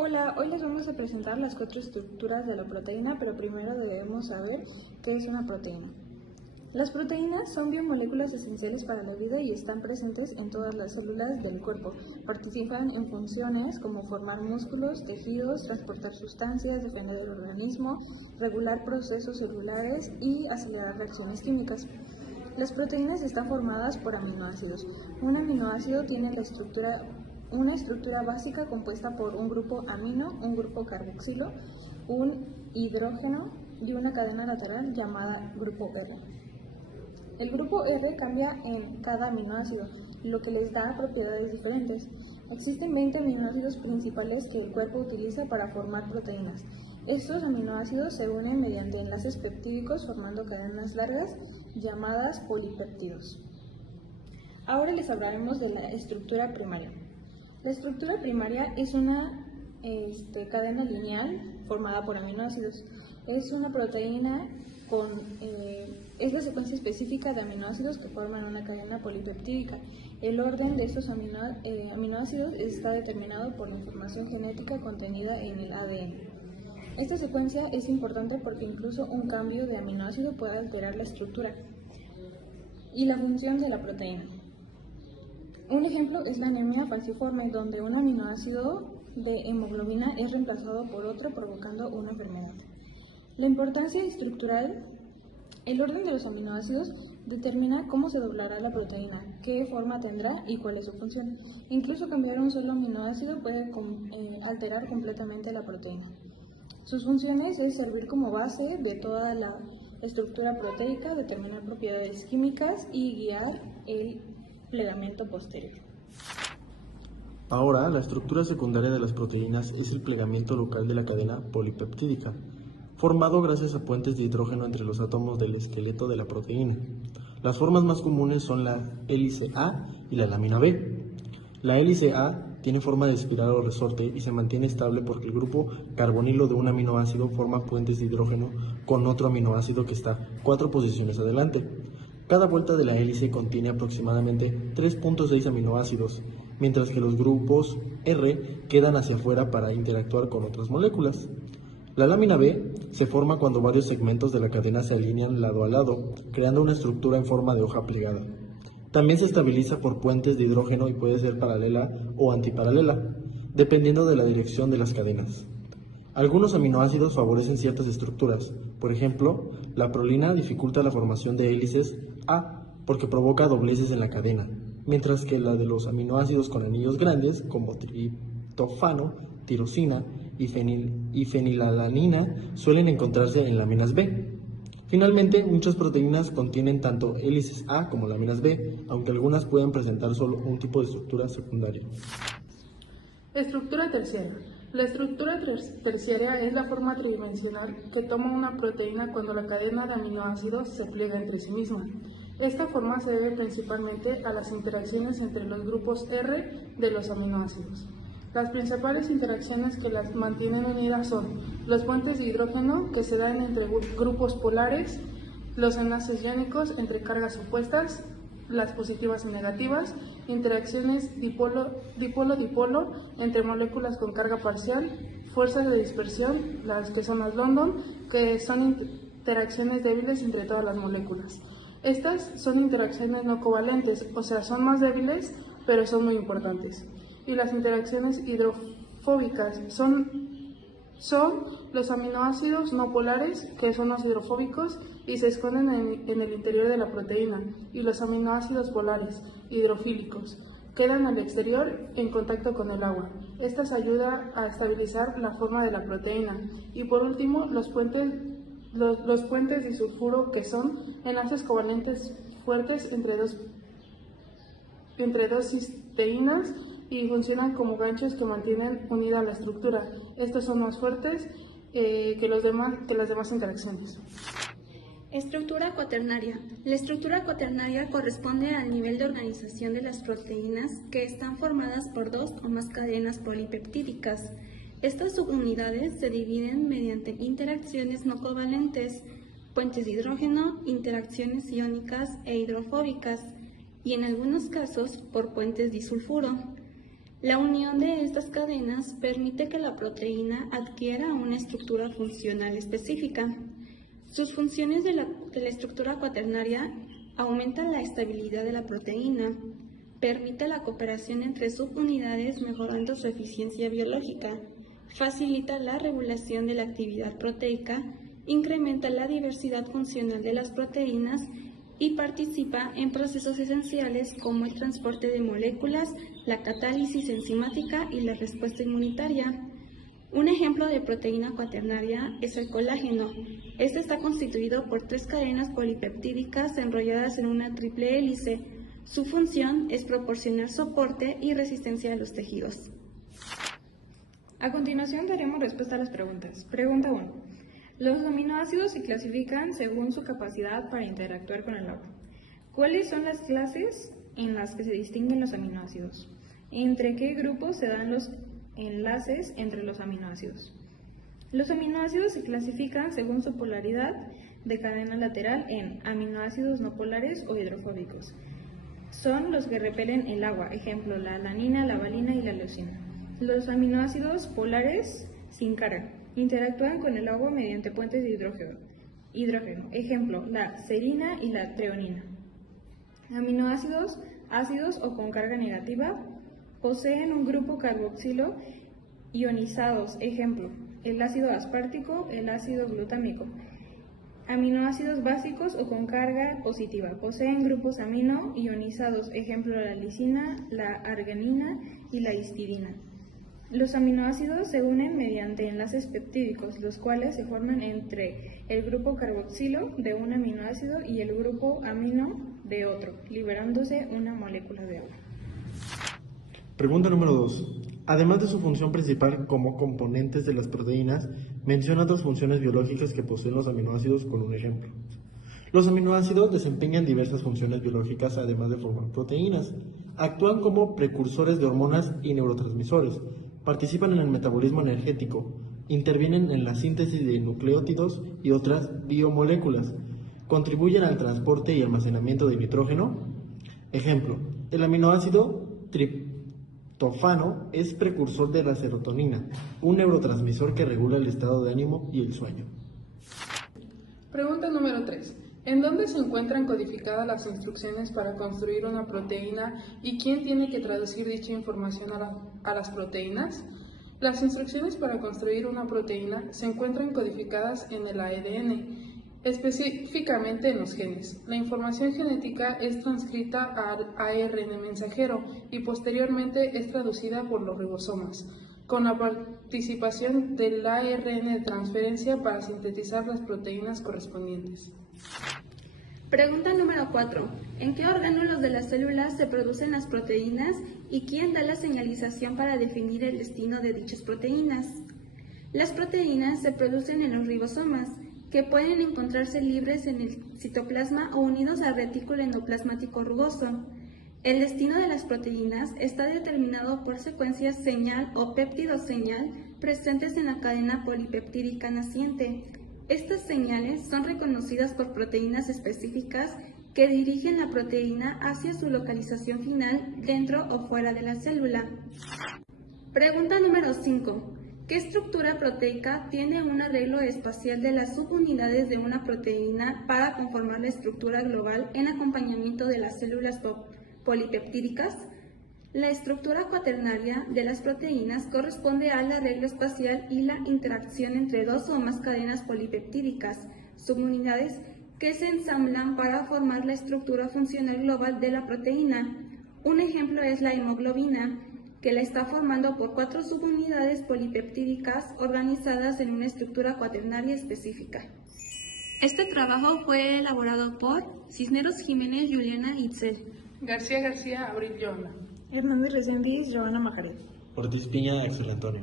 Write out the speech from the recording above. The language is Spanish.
Hola, hoy les vamos a presentar las 4 estructuras de la proteína, pero primero debemos saber qué es una proteína. Las proteínas son biomoléculas esenciales para la vida y están presentes en todas las células del cuerpo. Participan en funciones como formar músculos, tejidos, transportar sustancias, defender el organismo, regular procesos celulares y acelerar reacciones químicas. Las proteínas están formadas por aminoácidos. Un aminoácido tiene una estructura básica compuesta por un grupo amino, un grupo carboxilo, un hidrógeno y una cadena lateral llamada grupo R. El grupo R cambia en cada aminoácido, lo que les da propiedades diferentes. Existen 20 aminoácidos principales que el cuerpo utiliza para formar proteínas. Estos aminoácidos se unen mediante enlaces peptídicos formando cadenas largas llamadas polipéptidos. Ahora les hablaremos de la estructura primaria. La estructura primaria es una cadena lineal formada por aminoácidos. Es una proteína es la secuencia específica de aminoácidos que forman una cadena polipeptídica. El orden de estos aminoácidos está determinado por la información genética contenida en el ADN. Esta secuencia es importante porque incluso un cambio de aminoácido puede alterar la estructura y la función de la proteína. Un ejemplo es la anemia falciforme, donde un aminoácido de hemoglobina es reemplazado por otro, provocando una enfermedad. La importancia estructural, el orden de los aminoácidos determina cómo se doblará la proteína, qué forma tendrá y cuál es su función. Incluso cambiar un solo aminoácido puede alterar completamente la proteína. Sus funciones es servir como base de toda la estructura proteica, determinar propiedades químicas y guiar el plegamiento posterior. Ahora, la estructura secundaria de las proteínas es el plegamiento local de la cadena polipeptídica, formado gracias a puentes de hidrógeno entre los átomos del esqueleto de la proteína. Las formas más comunes son la hélice A y la lámina B. La hélice A tiene forma de espiral o resorte y se mantiene estable porque el grupo carbonilo de un aminoácido forma puentes de hidrógeno con otro aminoácido que está 4 posiciones adelante. Cada vuelta de la hélice contiene aproximadamente 3.6 aminoácidos, mientras que los grupos R quedan hacia afuera para interactuar con otras moléculas. La lámina B se forma cuando varios segmentos de la cadena se alinean lado a lado, creando una estructura en forma de hoja plegada. También se estabiliza por puentes de hidrógeno y puede ser paralela o antiparalela, dependiendo de la dirección de las cadenas. Algunos aminoácidos favorecen ciertas estructuras. Por ejemplo, la prolina dificulta la formación de hélices A porque provoca dobleces en la cadena, mientras que la de los aminoácidos con anillos grandes, como triptófano, tirosina y fenilalanina, suelen encontrarse en láminas B. Finalmente, muchas proteínas contienen tanto hélices A como láminas B, aunque algunas pueden presentar solo un tipo de estructura secundaria. Estructura terciaria. La estructura terciaria es la forma tridimensional que toma una proteína cuando la cadena de aminoácidos se pliega entre sí misma. Esta forma se debe principalmente a las interacciones entre los grupos R de los aminoácidos. Las principales interacciones que las mantienen unidas son los puentes de hidrógeno que se dan entre grupos polares, los enlaces iónicos entre cargas opuestas, las positivas y negativas, interacciones dipolo-dipolo entre moléculas con carga parcial, fuerzas de dispersión, las que son las London, que son interacciones débiles entre todas las moléculas. Estas son interacciones no covalentes, o sea, son más débiles, pero son muy importantes. Y las interacciones hidrofóbicas son los aminoácidos no polares, que son los hidrofóbicos y se esconden en el interior de la proteína, y los aminoácidos polares, hidrofílicos, quedan al exterior en contacto con el agua. Estas ayudan a estabilizar la forma de la proteína. Y por último, los puentes disulfuro, que son enlaces covalentes fuertes entre dos cisteínas y funcionan como ganchos que mantienen unida la estructura. Estos son más fuertes que las demás interacciones. Estructura cuaternaria. La estructura cuaternaria corresponde al nivel de organización de las proteínas que están formadas por 2 o más cadenas polipeptídicas. Estas subunidades se dividen mediante interacciones no covalentes, puentes de hidrógeno, interacciones iónicas e hidrofóbicas, y en algunos casos por puentes disulfuro. La unión de estas cadenas permite que la proteína adquiera una estructura funcional específica. Sus funciones de la estructura cuaternaria aumentan la estabilidad de la proteína, permite la cooperación entre subunidades mejorando su eficiencia biológica, facilita la regulación de la actividad proteica, incrementa la diversidad funcional de las proteínas y participa en procesos esenciales como el transporte de moléculas, la catálisis enzimática y la respuesta inmunitaria. Un ejemplo de proteína cuaternaria es el colágeno. Este está constituido por 3 cadenas polipeptídicas enrolladas en una triple hélice. Su función es proporcionar soporte y resistencia a los tejidos. A continuación daremos respuesta a las preguntas. Pregunta 1. Los aminoácidos se clasifican según su capacidad para interactuar con el agua. ¿Cuáles son las clases en las que se distinguen los aminoácidos? ¿Entre qué grupos se dan los enlaces entre los aminoácidos? Los aminoácidos se clasifican según su polaridad de cadena lateral en aminoácidos no polares o hidrofóbicos. Son los que repelen el agua, ejemplo, la alanina, la valina y la leucina. Los aminoácidos polares sin carga interactúan con el agua mediante puentes de hidrógeno, ejemplo, la serina y la treonina. Aminoácidos ácidos o con carga negativa poseen un grupo carboxilo ionizados, ejemplo, el ácido aspartico, el ácido glutámico. Aminoácidos básicos o con carga positiva poseen grupos amino ionizados, ejemplo, la lisina, la arginina y la histidina. Los aminoácidos se unen mediante enlaces peptídicos, los cuales se forman entre el grupo carboxilo de un aminoácido y el grupo amino de otro, liberándose una molécula de agua. Pregunta número 2. Además de su función principal como componentes de las proteínas, menciona otras funciones biológicas que poseen los aminoácidos con un ejemplo. Los aminoácidos desempeñan diversas funciones biológicas además de formar proteínas. Actúan como precursores de hormonas y neurotransmisores, participan en el metabolismo energético, intervienen en la síntesis de nucleótidos y otras biomoléculas, contribuyen al transporte y almacenamiento de nitrógeno. Ejemplo, el aminoácido triptófano es precursor de la serotonina, un neurotransmisor que regula el estado de ánimo y el sueño. Pregunta número 3. ¿En dónde se encuentran codificadas las instrucciones para construir una proteína y quién tiene que traducir dicha información a las proteínas? Las instrucciones para construir una proteína se encuentran codificadas en el ADN, específicamente en los genes. La información genética es transcrita al ARN mensajero y posteriormente es traducida por los ribosomas, con la participación del ARN de transferencia para sintetizar las proteínas correspondientes. Pregunta número 4. ¿En qué orgánulos de las células se producen las proteínas y quién da la señalización para definir el destino de dichas proteínas? Las proteínas se producen en los ribosomas, que pueden encontrarse libres en el citoplasma o unidos al retículo endoplasmático rugoso. El destino de las proteínas está determinado por secuencias señal o péptidos señal presentes en la cadena polipeptídica naciente. Estas señales son reconocidas por proteínas específicas que dirigen la proteína hacia su localización final dentro o fuera de la célula. Pregunta número 5. ¿Qué estructura proteica tiene un arreglo espacial de las subunidades de una proteína para conformar la estructura global en acompañamiento de las células polipeptídicas? La estructura cuaternaria de las proteínas corresponde al arreglo espacial y la interacción entre 2 o más cadenas polipeptídicas, subunidades que se ensamblan para formar la estructura funcional global de la proteína. Un ejemplo es la hemoglobina, que la está formando por 4 subunidades polipeptídicas organizadas en una estructura cuaternaria específica. Este trabajo fue elaborado por Cisneros Jiménez, Juliana Itzel. García, Abril Joana. Hernández Reséndiz, Joana Majaret. Ortiz Piña, Axel Antonio.